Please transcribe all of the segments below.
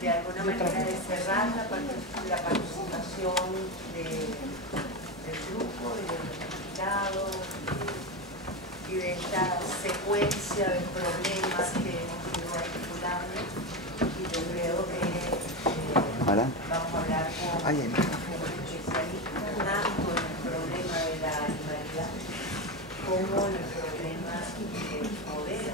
de alguna manera de cerrar la participación del grupo, de los invitados y de esta secuencia de problemas que hemos ido articulando. Y yo creo que vamos a hablar con un especialista tanto en el problema de la animalidad como en el problema del poder,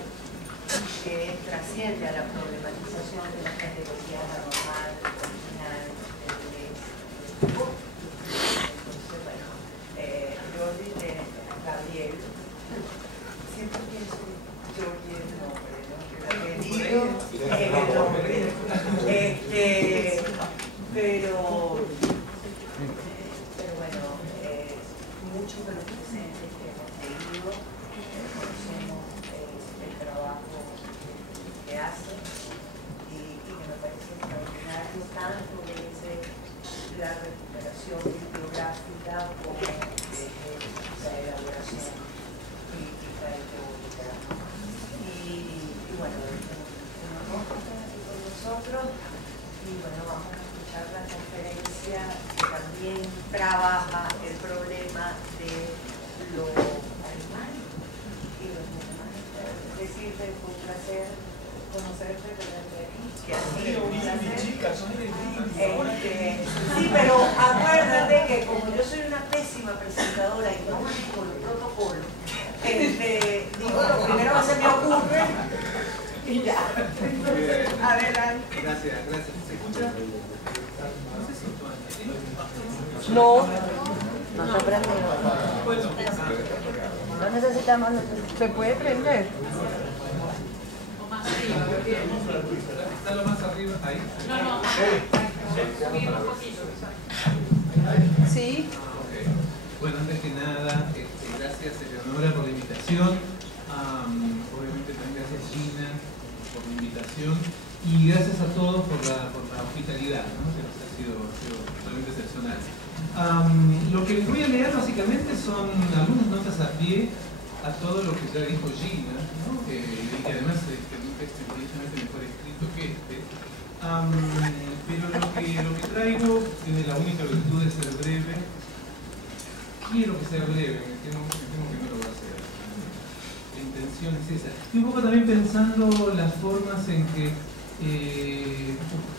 que trasciende a la problematización de las categorías anormal, original, entonces, bueno, Jordi de Gabriel, siempre pienso Jordi es el nombre, ¿no? El apellido es el nombre, pero bueno, muchos de los presentes que hemos leído conocemos el trabajo que hace y que me parece extraordinario tanto desde la recuperación bibliográfica como desde la elaboración crítica y teórica. Y bueno, nos vamos a estar aquí con nosotros y bueno, vamos a escuchar la conferencia que también trabaja el problema de lo animal y los animales. Decirte, fue un placer conocerte, tenerte aquí, que ha sido un placer. Sí, pero acuérdate que como yo soy una pésima presentadora y no manejo los protocolos, digo lo primero que se me ocurre y ya. Adelante. Gracias. ¿Se escucha? No se prende. No necesitamos. ¿Se puede prender? ¿Está lo más arriba? Ahí. No. Subir un poquito. Sí. Okay. Bueno, antes que nada, gracias Eleonora por la invitación. Obviamente también gracias Gina por la invitación. Y gracias a todos por la hospitalidad, ¿no? Que nos ha sido realmente excepcional. Lo que les voy a leer básicamente son algunas notas a pie a todo lo que ya dijo Gina, ¿no? Y que además es un texto infinitamente mejor escrito que este. Pero lo que traigo tiene la única virtud de ser breve. Quiero que sea breve, me temo que no lo va a hacer. La intención es esa. Y un poco también pensando las formas en que,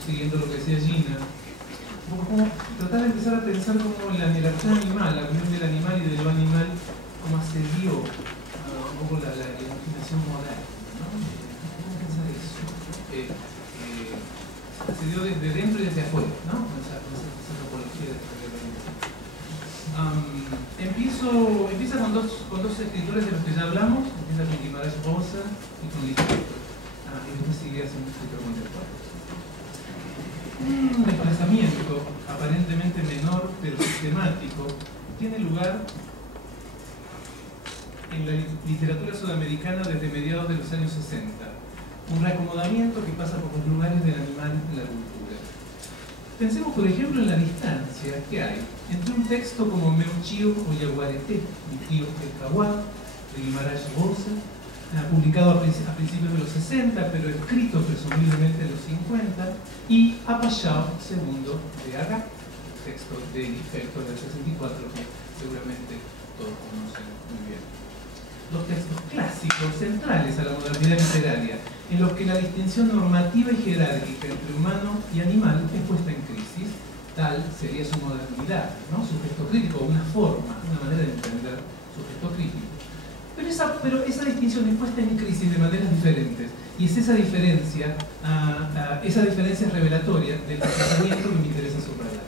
siguiendo lo que decía Gina, un poco como tratar de empezar a pensar como la relación animal, la unión del animal y de lo animal, cómo se dio un poco la imaginación moderna, ¿no? ¿Cómo pensar eso? Se dio desde dentro y desde afuera, ¿no? Esa antropología de empieza con dos escritores de los que ya hablamos, empieza con Guimarães Rosa y con Lispector. Y después sigue haciendo un escritor contemporáneo. Un desplazamiento aparentemente menor pero sistemático tiene lugar en la literatura sudamericana desde mediados de los años 60. Un reacomodamiento que pasa por los lugares del animal en la cultura. Pensemos, por ejemplo, en la distancia que hay entre un texto como Meu Tio o Yaguareté, mi tío el Jaguar, de Guimarães Rosa, publicado a principios de los 60, pero escrito presumiblemente en los 50, y Apachao II de Ará, texto de Lispector del 64, que seguramente todos conocen muy bien. Dos textos clásicos, centrales a la modernidad literaria, en los que la distinción normativa y jerárquica entre humano y animal es puesta en crisis. Tal sería su modernidad, ¿no? Su gesto crítico, una forma, una manera de entender su gesto crítico. Pero esa distinción es puesta en crisis de maneras diferentes, y es esa diferencia revelatoria del pensamiento que me interesa subrayar.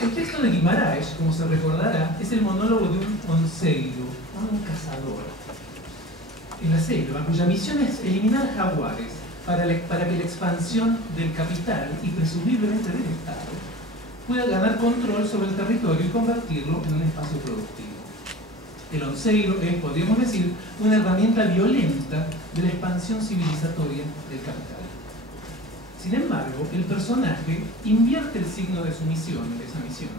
El texto de Guimarães, como se recordará, es el monólogo de un onceiro, un cazador, en la selva, cuya misión es eliminar jaguares para que la expansión del capital y presumiblemente del Estado pueda ganar control sobre el territorio y convertirlo en un espacio productivo. El onceiro es, podríamos decir, una herramienta violenta de la expansión civilizatoria del capital. Sin embargo, el personaje invierte el signo de su misión, de esa misión,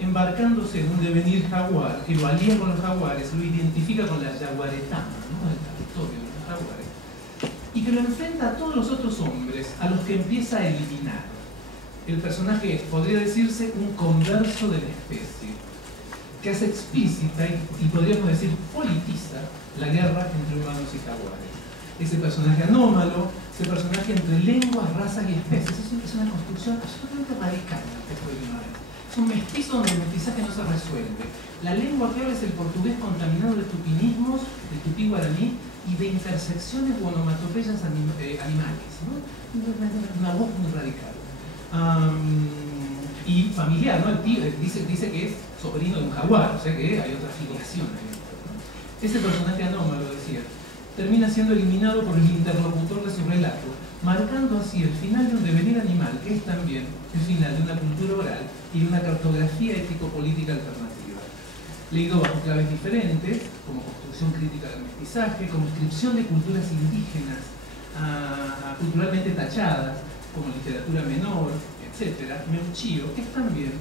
embarcándose en un devenir jaguar que lo alía con los jaguares, lo identifica con la yaguaretama, ¿no? El territorio de los jaguares, y que lo enfrenta a todos los otros hombres a los que empieza a eliminar. El personaje es, podría decirse, un converso de la especie, que hace explícita y podríamos decir politiza la guerra entre humanos y jaguares. Ese personaje anómalo, ese personaje entre lenguas, razas y especies, es una construcción absolutamente radical en el texto de Guimarães. Es un mestizo donde el mestizaje no se resuelve. La lengua que habla es el portugués contaminado de tupinismos, de tupí guaraní y de intersecciones u onomatopeyas animales, ¿no? Una voz muy radical. Y familiar, ¿no? El tío dice que es sobrino de un jaguar, o sea que hay otra filiación ahí, ¿no? Ese personaje anómalo, decía, termina siendo eliminado por el interlocutor de su relato, marcando así el final de un devenir animal, que es también el final de una cultura oral y de una cartografía ético-política alternativa. Leído bajo claves diferentes, como construcción crítica del mestizaje, como inscripción de culturas indígenas culturalmente tachadas, como literatura menor, etc., Meuccio es también,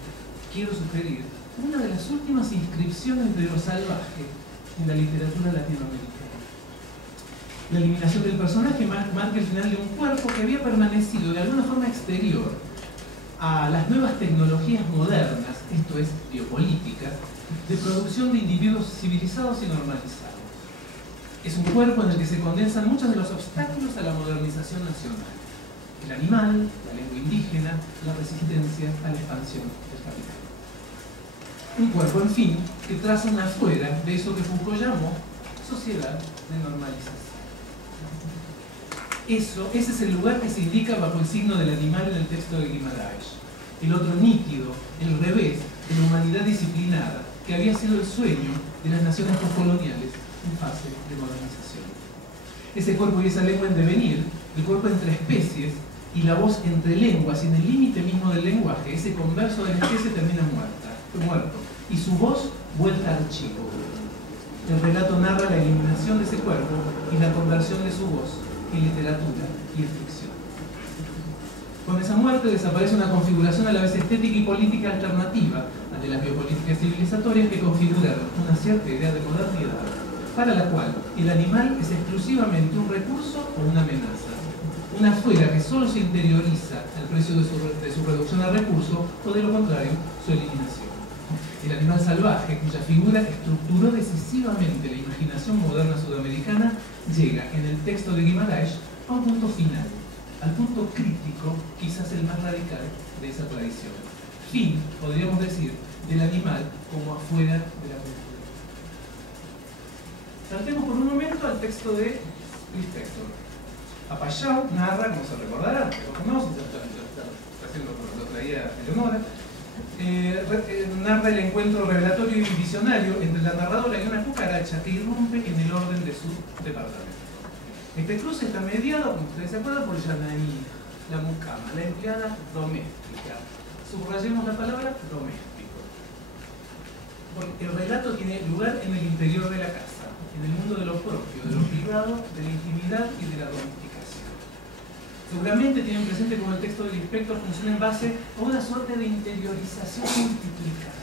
quiero sugerir, una de las últimas inscripciones de lo salvaje en la literatura latinoamericana. La eliminación del personaje marca el final de un cuerpo que había permanecido de alguna forma exterior a las nuevas tecnologías modernas, esto es, biopolíticas, de producción de individuos civilizados y normalizados. Es un cuerpo en el que se condensan muchos de los obstáculos a la modernización nacional. El animal, la lengua indígena, la resistencia a la expansión del capital. Un cuerpo, en fin, que traza una afuera de eso que Foucault llamó sociedad de normalización. Ese es el lugar que se indica bajo el signo del animal en el texto de Guimarães. El otro nítido, el revés de la humanidad disciplinada, que había sido el sueño de las naciones postcoloniales en fase de modernización. Ese cuerpo y esa lengua en devenir, el cuerpo entre especies y la voz entre lenguas y en el límite mismo del lenguaje, ese converso de la especie termina muerto, y su voz vuelta al archivo. El relato narra la eliminación de ese cuerpo y la conversión de su voz en literatura y en ficción. Con esa muerte desaparece una configuración a la vez estética y política alternativa ante las biopolíticas civilizatorias que configuraron una cierta idea de modernidad, para la cual el animal es exclusivamente un recurso o una amenaza, una fuera que solo se interioriza al precio de su reducción a recurso o, de lo contrario, su eliminación. El animal salvaje, cuya figura estructuró decisivamente la imaginación moderna sudamericana, llega en el texto de Guimarães a un punto final, al punto crítico, quizás el más radical de esa tradición. Fin, podríamos decir, del animal como afuera de la cultura. Saltemos por un momento al texto de Lispector. Apayao narra, como se recordará, que lo conocen, está haciendo por lo traía Eleonora, narra el encuentro revelatorio y visionario entre la narradora y una cucaracha que irrumpe en el orden de su departamento. Este cruce está mediado, como ustedes se acuerdan, por Yanaí, la mucama, la empleada doméstica. Subrayemos la palabra doméstico. Porque el relato tiene lugar en el interior de la casa, en el mundo de lo propio, de lo privado, de la intimidad y de la domesticación. Seguramente tienen presente cómo el texto del Lispector funciona en base a una suerte de interiorización multiplicada.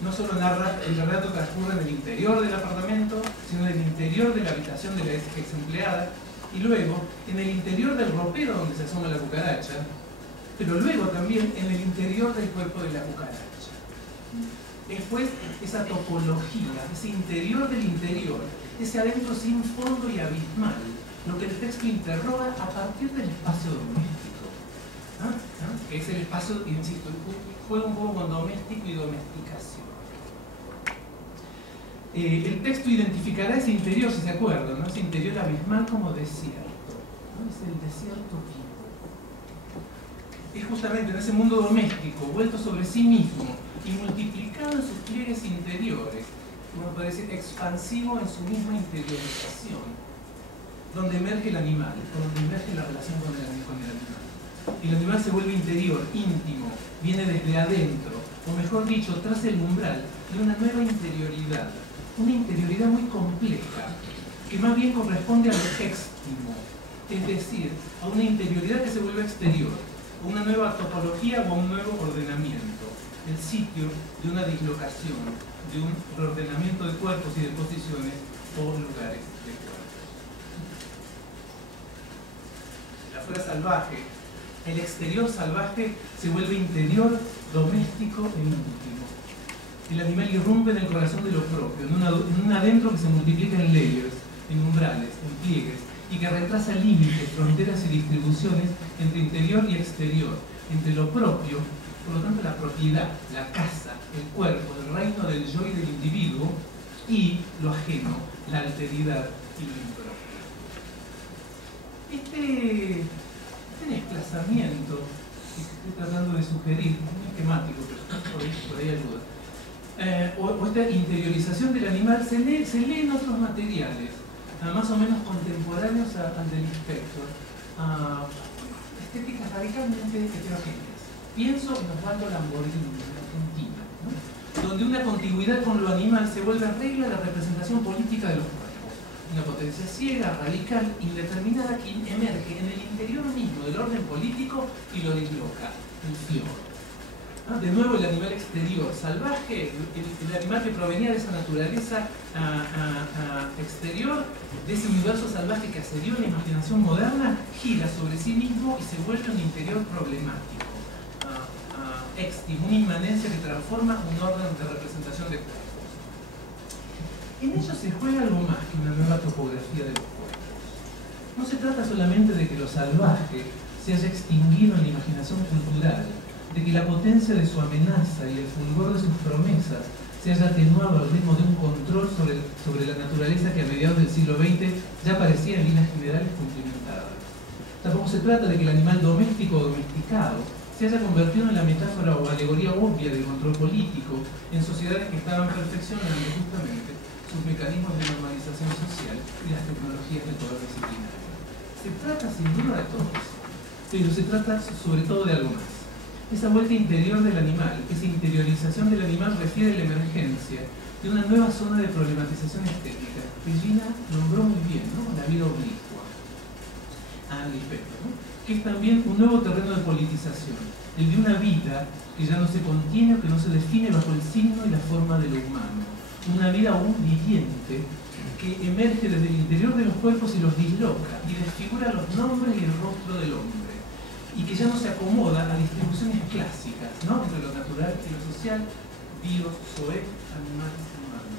No solo narra, el relato transcurre en el interior del apartamento, sino en el interior de la habitación de la ex empleada, y luego en el interior del ropero donde se asoma la cucaracha, pero luego también en el interior del cuerpo de la cucaracha. Es pues esa topología, ese interior del interior, ese adentro sin fondo y abismal, lo que el texto interroga a partir del espacio doméstico. Que es el espacio, insisto, juega un poco con doméstico y domesticación. El texto identificará ese interior, si se acuerdan, ¿no? Ese interior abismal como desierto, ¿no? Es el desierto vivo. Es justamente en ese mundo doméstico, vuelto sobre sí mismo y multiplicado en sus pliegues interiores, como parece expansivo en su misma interiorización, donde emerge el animal, o donde emerge la relación con el animal. El animal se vuelve interior, íntimo, viene desde adentro, o mejor dicho, traza el umbral de una nueva interioridad, una interioridad muy compleja, que más bien corresponde a lo extimo, es decir, a una interioridad que se vuelve exterior, a una nueva topología o a un nuevo ordenamiento, el sitio de una dislocación, de un reordenamiento de cuerpos y de posiciones o lugares de cuerpos. fuera salvaje. El exterior salvaje se vuelve interior, doméstico e íntimo. El animal irrumpe en el corazón de lo propio, en un adentro que se multiplica en layers, en umbrales, en pliegues, y que retrasa límites, fronteras y distribuciones entre interior y exterior, entre lo propio, por lo tanto la propiedad, la casa, el cuerpo, el reino del yo y del individuo, y lo ajeno, la alteridad y lo impropio. Este desplazamiento que estoy tratando de sugerir, muy esquemático, pero por ahí ayuda, o esta interiorización del animal se lee en otros materiales, más o menos contemporáneos al del Inspector, estéticas radicalmente heterogéneas. Pienso en Osvaldo Lamborghini, en Argentina, ¿no? Donde una contigüidad con lo animal se vuelve regla de la representación política de los cuerpos. Una potencia ciega, radical, indeterminada que emerge en el interior mismo del orden político y lo disloca, el fior. De nuevo el animal exterior, salvaje, el animal que provenía de esa naturaleza exterior, de ese universo salvaje que asedió en la imaginación moderna, gira sobre sí mismo y se vuelve un interior problemático, una inmanencia que transforma un orden de representación de cuerpos. En ello se juega algo más que una nueva topografía de los cuerpos. No se trata solamente de que lo salvaje se haya extinguido en la imaginación cultural, de que la potencia de su amenaza y el fulgor de sus promesas se haya atenuado al ritmo de un control sobre la naturaleza que a mediados del siglo XX ya parecía en líneas generales cumplimentada. Tampoco se trata de que el animal doméstico o domesticado se haya convertido en la metáfora o alegoría obvia del control político en sociedades que estaban perfeccionando justamente sus mecanismos de normalización social y las tecnologías del poder disciplinario. Se trata sin duda de todo eso, pero se trata sobre todo de algo más. Esa vuelta interior del animal, esa interiorización del animal refiere a la emergencia de una nueva zona de problematización estética que Gina nombró muy bien, ¿no? La vida oblicua, al respecto, ¿no? Que es también un nuevo terreno de politización, el de una vida que ya no se contiene o que no se define bajo el signo y la forma de lo humano, una vida aún viviente que emerge desde el interior de los cuerpos y los disloca y desfigura los nombres y el rostro del hombre, y que ya no se acomoda a distribuciones clásicas, ¿no? Entre lo natural y lo social, bio, zoé, animal, humano.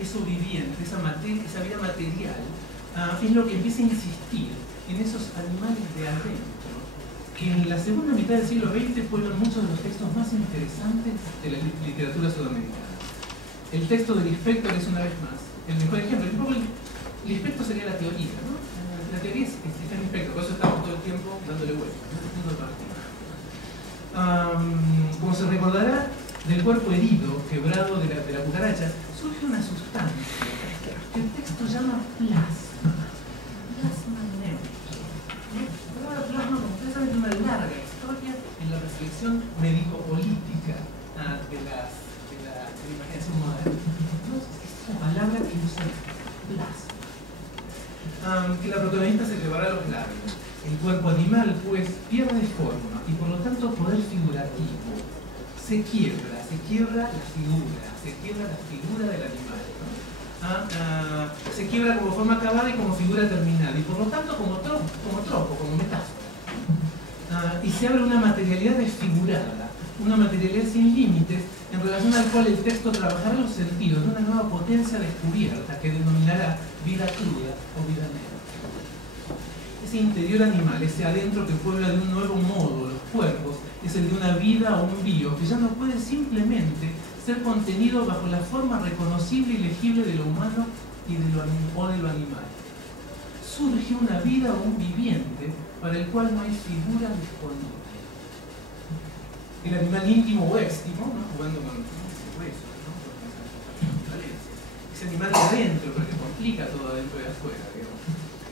Eso viviente, esa vida material, es lo que empieza a insistir en esos animales de adentro, que en la segunda mitad del siglo XX fueron muchos de los textos más interesantes de la literatura sudamericana. El texto del Inspector es una vez más el mejor ejemplo. Un poco el Inspector sería la teoría, ¿no? La teoría es el Inspector, por eso estamos todo el tiempo dándole vueltas, ¿no? Como se recordará, del cuerpo herido, quebrado de la cucaracha, surge una sustancia que el texto llama plasma. Plasma neutro. La palabra plasma completa es una larga historia en la reflexión médico-política de la imaginación moderna. Entonces, es una palabra que usa plasma. Que la protagonista se llevará a los labios. El cuerpo animal, pues, pierde forma y por lo tanto poder figurativo. Se quiebra la figura del animal, ¿no? Se quiebra como forma acabada y como figura terminada, y por lo tanto como tropo, como metáfora. Y se abre una materialidad desfigurada, una materialidad sin límites, en relación al cual el texto trabajará los sentidos de una nueva potencia descubierta que denominará vida cruda o vida negra. Ese interior animal, ese adentro que puebla de un nuevo modo los cuerpos, es el de una vida o un bio que ya no puede simplemente ser contenido bajo la forma reconocible y legible de lo humano y de lo animal. Surge una vida o un viviente para el cual no hay figura disponible. El animal íntimo o éxtimo, ¿no? Jugando con ese hueso, ¿no? Ese animal de adentro, porque complica todo adentro y afuera, digamos.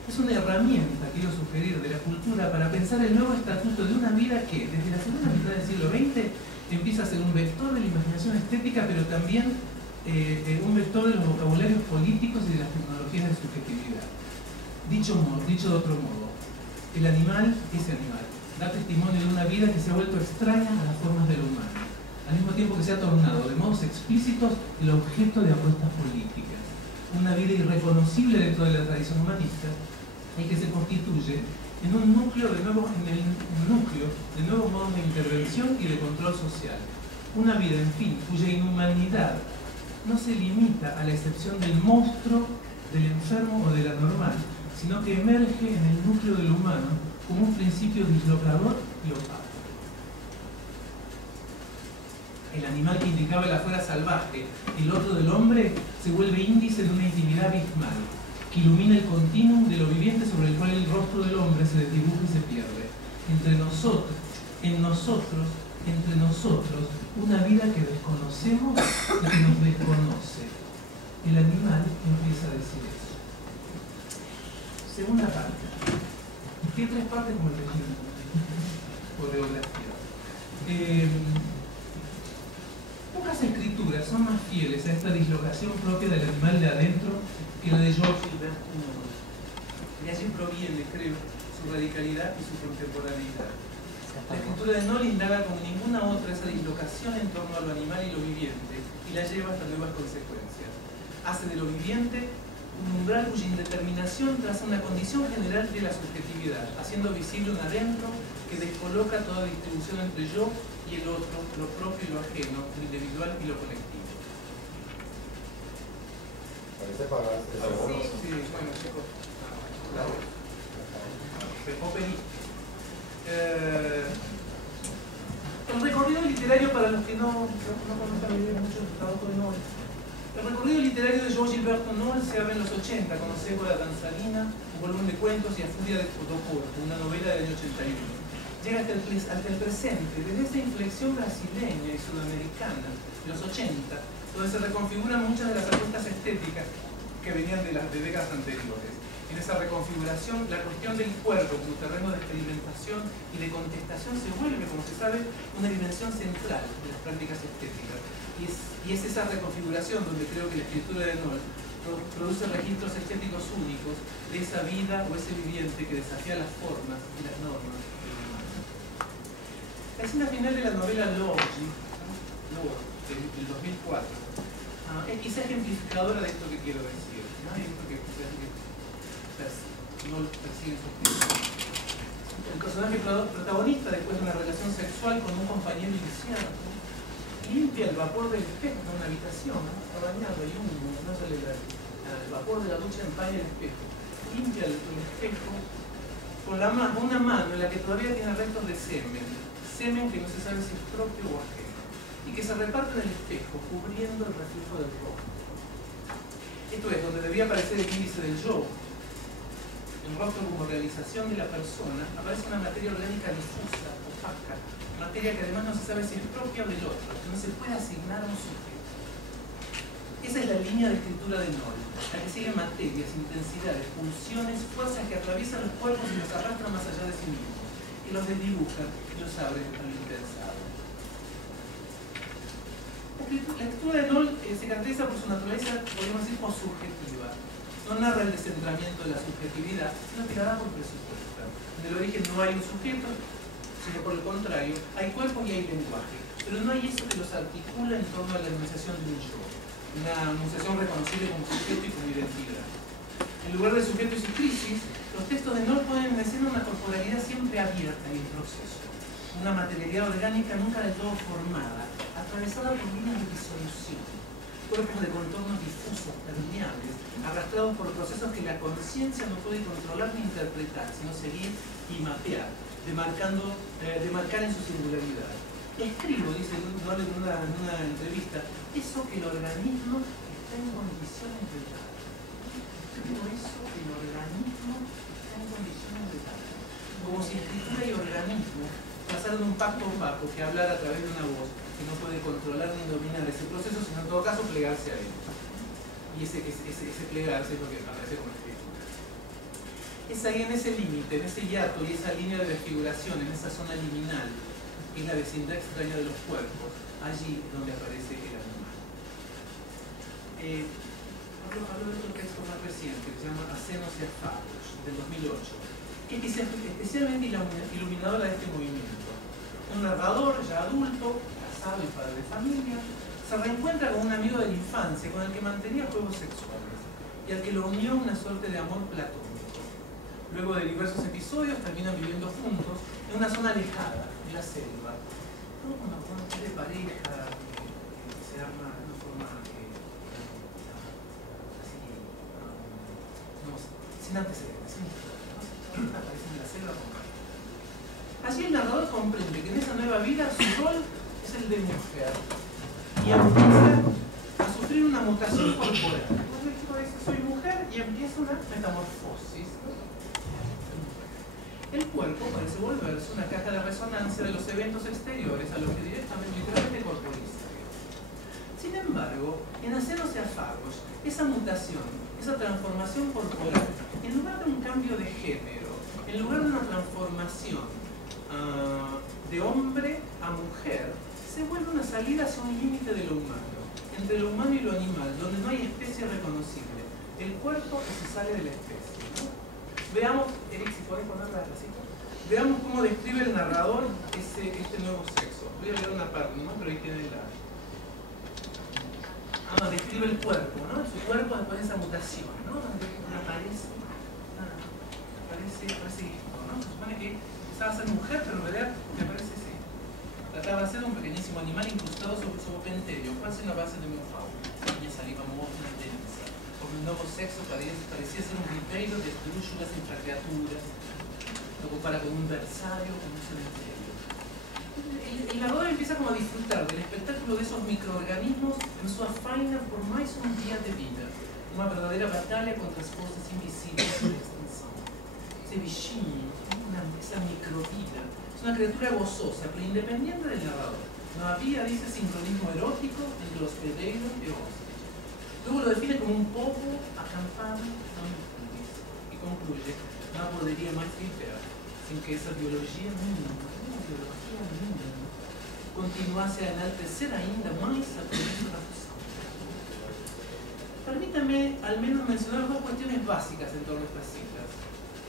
Es una herramienta, quiero sugerir, de la cultura para pensar el nuevo estatuto de una vida que, desde la segunda mitad del siglo XX, empieza a ser un vector de la imaginación estética, pero también un vector de los vocabularios políticos y de las tecnologías de subjetividad. Dicho de otro modo, el animal, ese animal, da testimonio de una vida que se ha vuelto extraña a las formas de lo humano, al mismo tiempo que se ha tornado de modos explícitos el objeto de apuestas políticas. Una vida irreconocible dentro de la tradición humanista y que se constituye en un núcleo de nuevos modos de intervención y de control social. Una vida, en fin, cuya inhumanidad no se limita a la excepción del monstruo, del enfermo o del anormal, sino que emerge en el núcleo del humano como un principio dislocador y opaco. El animal que indicaba la fuera salvaje, el otro del hombre, se vuelve índice de una intimidad abismal, que ilumina el continuum de lo viviente sobre el cual el rostro del hombre se desdibuja y se pierde. Entre nosotros, entre nosotros, una vida que desconocemos y que nos desconoce. El animal empieza a decir eso. Segunda parte. Tiene tres partes como el regimiento, coreografía. Pocas escrituras son más fieles a esta dislocación propia del animal de adentro que la de Georges Gilbert Huneau. De allí proviene, creo, su radicalidad y su contemporaneidad. La escritura de Noll indaga como ninguna otra esa dislocación en torno a lo animal y lo viviente y la lleva hasta nuevas consecuencias. Hace de lo viviente un umbral cuya indeterminación traza una condición general de la subjetividad, haciendo visible un adentro que descoloca toda distribución entre yo y el otro, lo propio y lo ajeno, lo individual y lo colectivo. Parece para Sí, bueno, chicos. El recorrido literario, para los que no conocen mucho el trabajo de Noll, el recorrido literario de Georges Gilbert Huneau se abre en los 80 con Osego de Danzarina, un volumen de cuentos, y A Furia de Fotopor, una novela del año 81. Llega hasta el presente, desde esta inflexión brasileña y sudamericana de los 80, donde se reconfiguran muchas de las apuestas estéticas que venían de las décadas anteriores. En esa reconfiguración, la cuestión del cuerpo como terreno de experimentación y de contestación se vuelve, como se sabe, una dimensión central de las prácticas estéticas. Y es esa reconfiguración donde creo que la escritura de Noll produce registros estéticos únicos de esa vida o ese viviente que desafía las formas y las normas del humano. La escena final de la novela Lordi, del 2004, es quizá ejemplificadora de esto que quiero decir, ¿no? Y esto que Noll persigue en su escritura. El personaje protagonista, después de una relación sexual con un compañero incierto, limpia el vapor del espejo en una habitación, ¿no? Está bañado, hay humo, no sale el vapor de la ducha empaña el espejo. Limpia el espejo con una mano en la que todavía tiene restos de semen que no se sabe si es propio o ajeno, y que se reparte en el espejo, cubriendo el reflejo del rostro. Esto es, donde debía aparecer el índice del yo, el rostro como realización de la persona, aparece una materia orgánica difusa, opaca, materia que además no se sabe si es propia o del otro, que no se puede asignar a un sujeto. Esa es la línea de escritura de Noll, la que sigue materias, intensidades, funciones, fuerzas que atraviesan los cuerpos y los arrastran más allá de sí mismos, que los desdibujan y los abren a lo impensado. La escritura de Noll se caracteriza por su naturaleza, podríamos decir, subjetiva. No narra el descentramiento de la subjetividad, sino que la da por presupuesta. En el origen no hay un sujeto, sino por el contrario, hay cuerpo y hay lenguaje. Pero no hay eso que los articula en torno a la enunciación de un yo, una enunciación reconocible como sujeto y como identidad. En lugar del sujeto y su crisis, los textos de Noll ponen en escena una corporalidad siempre abierta y en proceso, una materialidad orgánica nunca del todo formada, atravesada por líneas de disolución, cuerpos de contornos difusos, permeables, arrastrados por procesos que la conciencia no puede controlar ni interpretar, sino seguir y mapear, de marcar en su singularidad. Escribo, dice Noll en una entrevista, eso que el organismo está en condiciones de dar. Escribo eso que el organismo está en condiciones de dar. Como si escritura y organismo pasaran un pacto opaco que hablara a través de una voz que no puede controlar ni dominar ese proceso, sino en todo caso plegarse a él. Y ese plegarse es lo que aparece como escritura. Es ahí en ese límite, en ese hiato y esa línea de desfiguración, en esa zona liminal, que es la vecindad extraña de los cuerpos, allí donde aparece el animal. Hablo de otro texto más reciente que se llama Acenos y Afagos, del 2008, que es especialmente iluminadora de este movimiento. Un narrador ya adulto, casado y padre de familia, se reencuentra con un amigo de la infancia con el que mantenía juegos sexuales y al que lo unió una suerte de amor platónico. Luego de diversos episodios terminan viviendo juntos en una zona alejada, en la selva. Todo cuando uno tiene pareja, se arma de una forma así, sin antecedentes, sin historia, ¿no? Aparecen en la selva con pareja. Allí el narrador comprende que en esa nueva vida su rol es el de mujer y empieza a sufrir una mutación corporal. Soy mujer y empieza una metamorfosis. El cuerpo parece volverse una caja de resonancia de los eventos exteriores a los que directamente, literalmente corporiza. Sin embargo, en Aceros y Afagos, esa mutación, esa transformación corporal, en lugar de un cambio de género, en lugar de una transformación de hombre a mujer, se vuelve una salida hacia un límite de lo humano, entre lo humano y lo animal, donde no hay especie reconocible. El cuerpo que se sale de la especie, ¿no? Veamos, Eric, si podés ponerla así. Veamos cómo describe el narrador este nuevo sexo. Voy a leer una parte, ¿no? Pero ahí tiene la... describe el cuerpo, ¿no? Su cuerpo después de esa mutación, ¿no? Aparece esto, ¿no? Se supone que empezaba a ser mujer, pero en realidad me parece sí. Trataba de ser un pequeñísimo animal incrustado sobre su penterio, casi en la base de mi fauna. Una saliva móvil intensa. Como el nuevo sexo parecía ser un ribeiro de estrúxulas infracreaturas. Lo compara con un versario, con un cementerio. El narrador empieza como a disfrutar del espectáculo de esos microorganismos en su afaina por más un día de vida. Una verdadera batalla contra as forças invisibles de la extinción. Ese bichinho, esa microvida, es una criatura gozosa, pero independiente del narrador. No había, dice, sincronismo erótico entre los pedeiros y hóspedes. Luego lo define como un poco acampado y concluye: nada poderia mais viver sin que esa biología mínima continuase a enaltecer ainda más a premisa da fusión. Permítame al menos mencionar dos cuestiones básicas en torno a estas citas.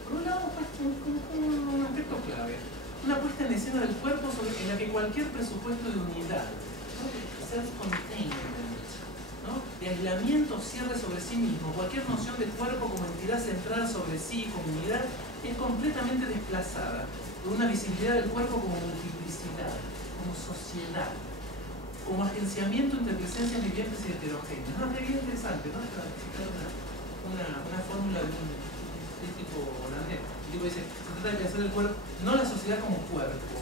Por un lado, un aspecto clave, una puesta en escena del cuerpo en la que cualquier presupuesto de unidad, ¿no? Self-containment, ¿no? De aislamiento o cierre sobre sí mismo, cualquier noción de cuerpo como entidad central sobre sí y comunidad, es completamente desplazada por una visibilidad del cuerpo como multiplicidad, como sociedad, como agenciamiento entre presencias vivientes y heterogéneas. No, es bien interesante, ¿no? Para citar una fórmula de un crítico holandés. El tipo dice, se trata de pensar el cuerpo, no la sociedad como cuerpo,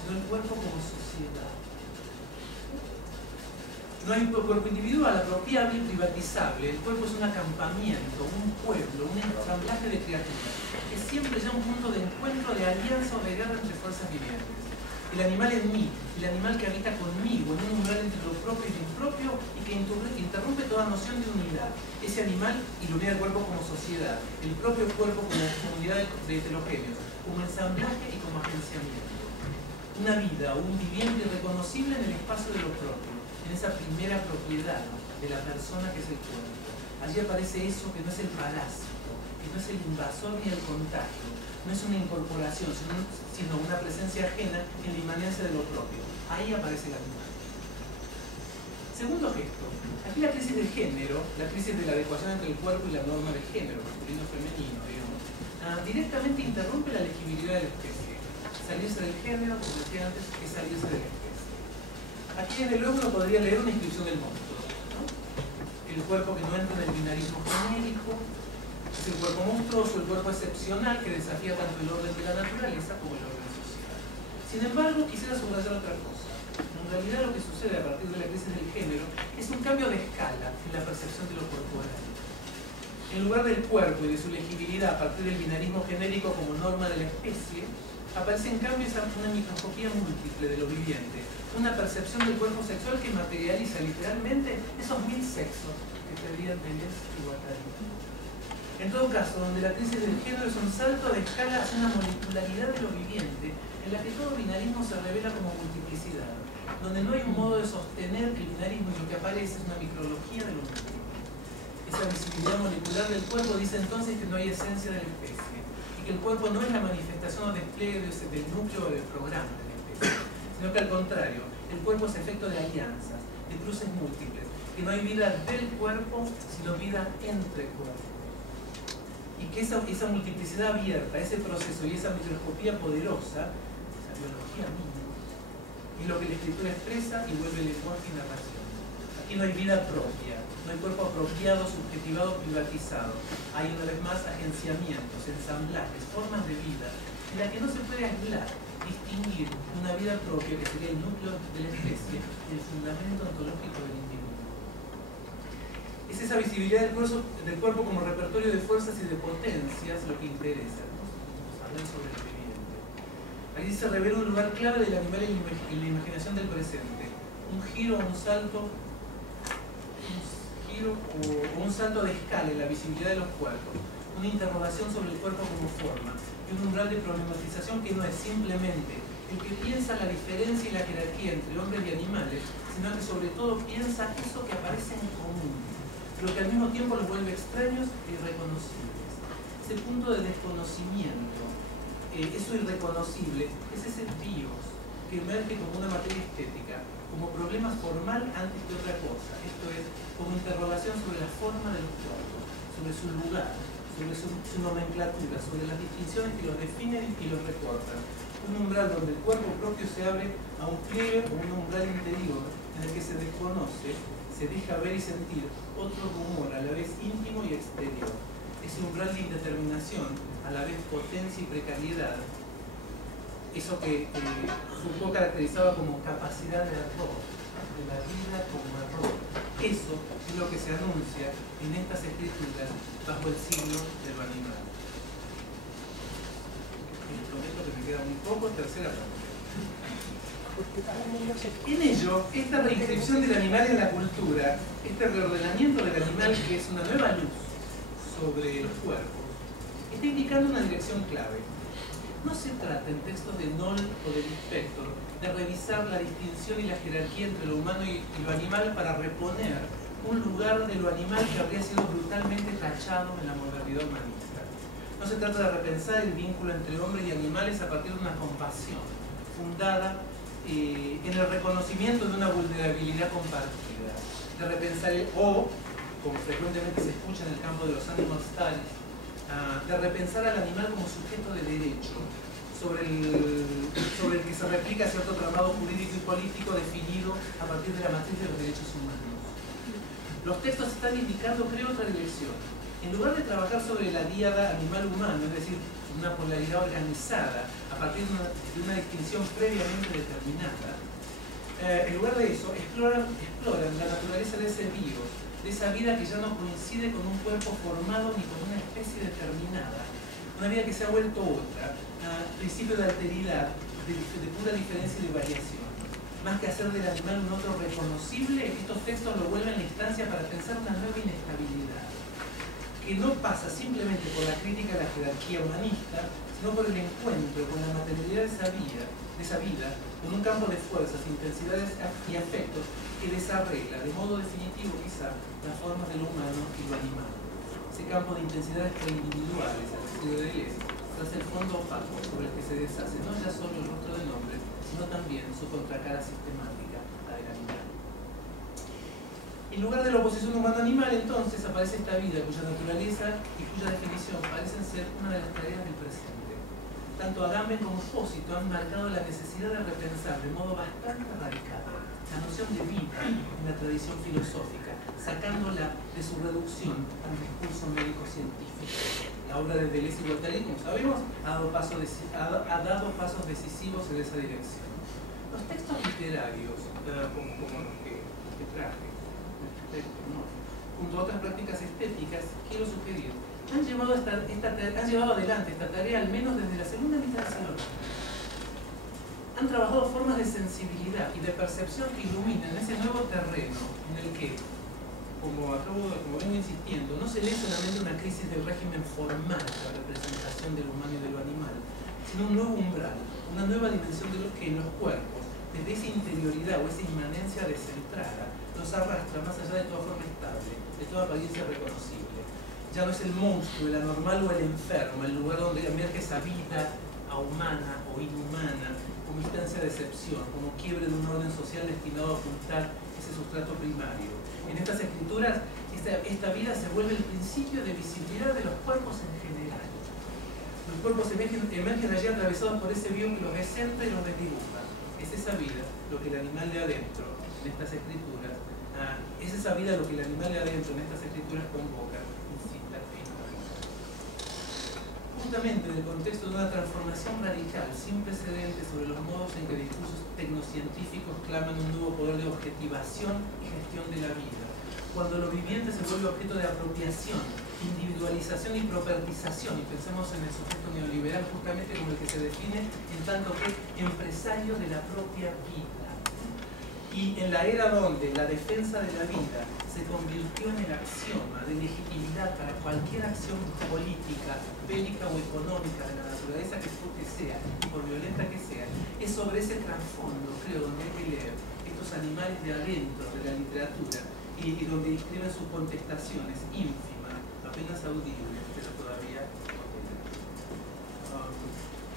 sino el cuerpo como sociedad. No hay un cuerpo individual, apropiable y privatizable. El cuerpo es un acampamiento, un pueblo, un ensamblaje de criaturas, que siempre ya un punto de encuentro, de alianza o de guerra entre fuerzas vivientes. El animal en mí, el animal que habita conmigo, en un umbral entre lo propio y lo impropio, y que interrumpe toda noción de unidad. Ese animal ilumina el cuerpo como sociedad, el propio cuerpo como comunidad de heterogéneos, como ensamblaje y como agenciamiento. Una vida o un viviente irreconocible en el espacio de lo propio, en esa primera propiedad de la persona que es el cuerpo. Allí aparece eso que no es el parásito, que no es el invasor ni el contagio, no es una incorporación, sino una presencia ajena en la inmanencia de lo propio. Ahí aparece el animal. Segundo gesto, aquí la crisis de género, la crisis de la adecuación entre el cuerpo y la norma de género, masculino femenino, digamos, directamente interrumpe la legibilidad de la especie. Salirse del género, como decía antes, es salirse de la especie. Aquí desde luego uno podría leer una inscripción del monstruo, ¿no? El cuerpo que no entra en el binarismo genérico, es el cuerpo monstruoso, el cuerpo excepcional que desafía tanto el orden de la naturaleza como el orden social. Sin embargo, quisiera subrayar otra cosa. En realidad lo que sucede a partir de la crisis del género es un cambio de escala en la percepción de lo corporal. En lugar del cuerpo y de su legibilidad a partir del binarismo genérico como norma de la especie, aparece en cambio una microscopía múltiple de lo viviente, una percepción del cuerpo sexual que materializa literalmente esos 1000 sexos que tendrían Deleuze y Guattari. En todo caso, donde la crisis del género es un salto de escala hacia una molecularidad de lo viviente, en la que todo binarismo se revela como multiplicidad, donde no hay un modo de sostener el binarismo y lo que aparece es una micrología de lo múltiple. Esa visibilidad molecular del cuerpo dice entonces que no hay esencia de la especie, y que el cuerpo no es la manifestación o despliegue del núcleo o del programa de la especie, sino que al contrario, el cuerpo es efecto de alianzas, de cruces múltiples, que no hay vida del cuerpo, sino vida entre cuerpos. y que esa multiplicidad abierta, ese proceso y esa microscopía poderosa, esa biología misma, es lo que la escritura expresa y vuelve lenguaje y narración. Aquí no hay vida propia, no hay cuerpo apropiado, subjetivado, privatizado. Hay una vez más agenciamientos, ensamblajes, formas de vida, en las que no se puede aislar, distinguir una vida propia que sería el núcleo de la especie y el fundamento ontológico del individuo. Es esa visibilidad del cuerpo como repertorio de fuerzas y de potencias lo que interesa, ¿no? Hablar sobre lo viviente. Allí se revela un lugar clave del animal en la imaginación del presente. Un giro o un salto de escala en la visibilidad de los cuerpos. Una interrogación sobre el cuerpo como forma. Y un umbral de problematización que no es simplemente el que piensa la diferencia y la jerarquía entre hombres y animales, sino que sobre todo piensa eso que aparece en común, pero que al mismo tiempo los vuelve extraños e irreconocibles. Ese punto de desconocimiento, eso irreconocible, es ese bios que emerge como una materia estética, como problema formal antes que otra cosa. Esto es, como interrogación sobre la forma de los cuerpos, sobre su lugar, sobre su nomenclatura, sobre las distinciones que los definen y los recortan. Un umbral donde el cuerpo propio se abre a un pliegue o un umbral interior en el que se desconoce, se deja ver y sentir otro rumor a la vez íntimo y exterior. Ese umbral de indeterminación, a la vez potencia y precariedad, eso que Foucault caracterizaba como capacidad de error, de la vida como error. Eso es lo que se anuncia en estas escrituras bajo el signo de lo animal. Prometo que me queda muy poco, tercera parte. En ello, esta reinscripción del animal en la cultura, este reordenamiento del animal que es una nueva luz sobre los cuerpos, está indicando una dirección clave. No se trata en textos de Noll o de Lispector de revisar la distinción y la jerarquía entre lo humano y lo animal para reponer un lugar de lo animal que habría sido brutalmente tachado en la modernidad humanista. No se trata de repensar el vínculo entre hombres y animales a partir de una compasión fundada en el reconocimiento de una vulnerabilidad compartida, de repensar como frecuentemente se escucha en el campo de los animal studies, de repensar al animal como sujeto de derecho, sobre el que se replica cierto tramado jurídico y político definido a partir de la matriz de los derechos humanos. Los textos están indicando, creo, otra dirección. En lugar de trabajar sobre la díada animal-humano, es decir, una polaridad organizada a partir de una distinción previamente determinada, en lugar de eso, exploran la naturaleza de ese bios, de esa vida que ya no coincide con un cuerpo formado ni con una especie determinada, una vida que se ha vuelto otra, principio de alteridad, de pura diferencia y de variación. Más que hacer del animal un otro reconocible, estos textos lo vuelven la instancia para pensar una nueva inestabilidad, que no pasa simplemente por la crítica a la jerarquía humanista, sino por el encuentro con la materialidad de esa vida, con un campo de fuerzas, intensidades y afectos que desarregla de modo definitivo quizá la forma de lo humano y lo animal. Ese campo de intensidades preindividuales, al estilo de Deleuze, tras el fondo opaco sobre el que se deshace no ya solo el rostro del hombre, sino también su contracara sistemática, la del animal. En lugar de la oposición humano-animal, entonces, aparece esta vida cuya naturaleza y cuya definición parecen ser una de las tareas del presente. Tanto Agamben como Fósito han marcado la necesidad de repensar de modo bastante radical la noción de vida en la tradición filosófica, sacándola de su reducción al discurso médico-científico. La obra de Deleuze y Guattari, como sabemos, ha dado pasos decisivos en esa dirección. Los textos literarios, como los que traje, junto a otras prácticas estéticas, quiero sugerir, han llevado adelante esta tarea al menos desde la segunda mitad del siglo XX. Han trabajado formas de sensibilidad y de percepción que iluminen ese nuevo terreno en el que, como vengo insistiendo, no se lee solamente una crisis del régimen formal de la representación del humano y de lo animal, sino un nuevo umbral, una nueva dimensión de los que en los cuerpos, desde esa interioridad o esa inmanencia descentrada, los arrastra más allá de toda forma estable, de toda apariencia reconocible. Ya no es el monstruo, el anormal o el enfermo, el lugar donde emerge esa vida ahumana o inhumana, como instancia de excepción, como quiebre de un orden social destinado a ocultar ese sustrato primario. En estas escrituras, esta vida se vuelve el principio de visibilidad de los cuerpos en general. Los cuerpos emergen allí atravesados por ese bio que los descentra y los desdibuja. Es esa vida lo que el animal de adentro en estas escrituras, es esa vida lo que el animal de adentro en estas escrituras convoca, incita e invita. Justamente en el contexto de una transformación radical, sin precedentes sobre los modos en que discursos tecnocientíficos claman un nuevo poder de objetivación y gestión de la vida, cuando lo viviente se vuelve objeto de apropiación, individualización y propertización, y pensemos en el sujeto neoliberal justamente como el que se define en tanto que empresario de la propia vida. Y en la era donde la defensa de la vida se convirtió en el axioma de legitimidad para cualquier acción política, bélica o económica de la naturaleza que sea, y por violenta que sea, es sobre ese trasfondo, creo, donde hay que leer estos animales de adentro de la literatura y donde inscriben sus contestaciones ínfimas, apenas audibles, pero todavía potentes.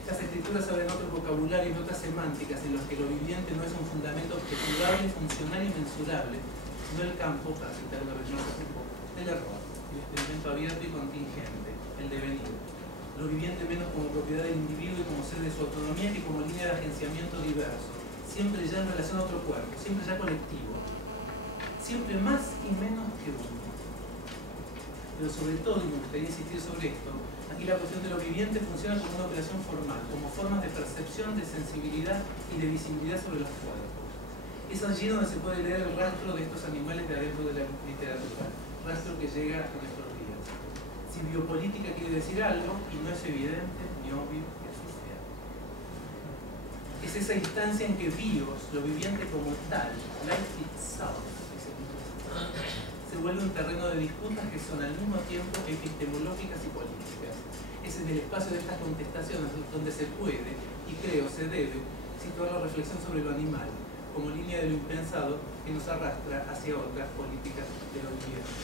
Estas escrituras abren otro vocabulario y otras semánticas en los que lo viviente no es un fundamento objetivable, funcional y mensurable, sino el campo, para citar una vez más hace poco, del error, el experimento abierto y contingente, el devenir. Lo viviente menos como propiedad del individuo y como ser de su autonomía que como línea de agenciamiento diverso, siempre ya en relación a otro cuerpo, siempre ya colectivo, siempre más y menos que uno. Pero sobre todo, y me gustaría insistir sobre esto, aquí la cuestión de lo viviente funciona como una operación formal, como formas de percepción, de sensibilidad y de visibilidad sobre los cuerpos. Es allí donde se puede leer el rastro de estos animales de adentro de la literatura, rastro que llega a nuestros días. Si biopolítica quiere decir algo, y no es evidente ni obvio que así sea. Es esa instancia en que bios, lo viviente como tal, life itself, se vuelve un terreno de disputas que son al mismo tiempo epistemológicas y políticas. Es en el espacio de estas contestaciones donde se puede, y creo se debe, situar la reflexión sobre lo animal, como línea de lo impensado que nos arrastra hacia otras políticas de lo viviente.